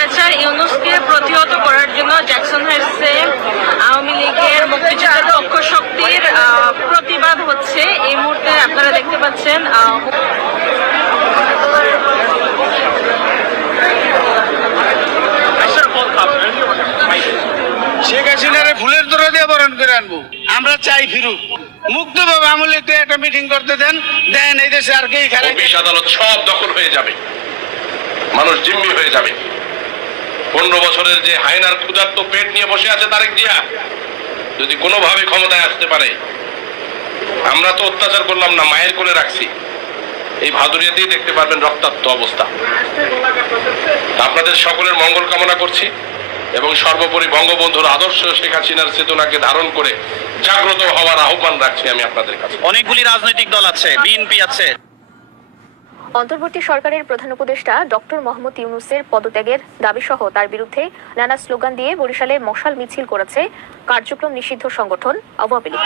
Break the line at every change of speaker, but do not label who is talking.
স্বৈরাচার ইউনুসকে প্রতিহত করার জন্য জ্যাকসন হাইসে আওয়ামী লীগের মুক্তিযোদ্ধার অক্ষ শক্তির প্রতিবাদ হচ্ছে। এই মুহূর্তে আপনারা দেখতে পাচ্ছেন
শেখ হাসিনারে ফুলের তোরা দিয়ে বরণ করে আনব। আমরা চাই ফিরুক। মুক্তভাবে আমলিতে একটা মিটিং করতে দেন। দেন এই দেশে আর কেই খেলা
আদালত সব দখল হয়ে যাবে। মানুষ জিম্মি হয়ে যাবে। পনেরো বছরের যে হায়নার ক্ষুধার্ত পেট নিয়ে বসে আছে তারেক জিয়া, যদি কোনোভাবে ক্ষমতায় আসতে পারে, আমরা তো অত্যাচার করলাম না, মায়ের কোলে রাখছি। এই ভাদুরিয়াতেই দেখতে পারবেন রক্তাক্ত অবস্থা। আপনাদের সকলের মঙ্গল কামনা করছি, এবং সর্বোপরি বঙ্গবন্ধুর আদর্শ শেখ হাসিনার চেতনাকে ধারণ করে জাগ্রত হওয়ার আহ্বান রাখছি আমি আপনাদের কাছে।
অনেকগুলি রাজনৈতিক দল আছে, বিএনপি আছে।
অন্তর্বর্তী সরকারের প্রধান উপদেষ্টা ডক্টর মোহাম্মদ ইউনুসের পদত্যাগের দাবিসহ তার বিরুদ্ধে নানা স্লোগান দিয়ে বরিশালে মশাল মিছিল করেছে কার্যক্রম নিষিদ্ধ সংগঠন আওয়ামী লীগ।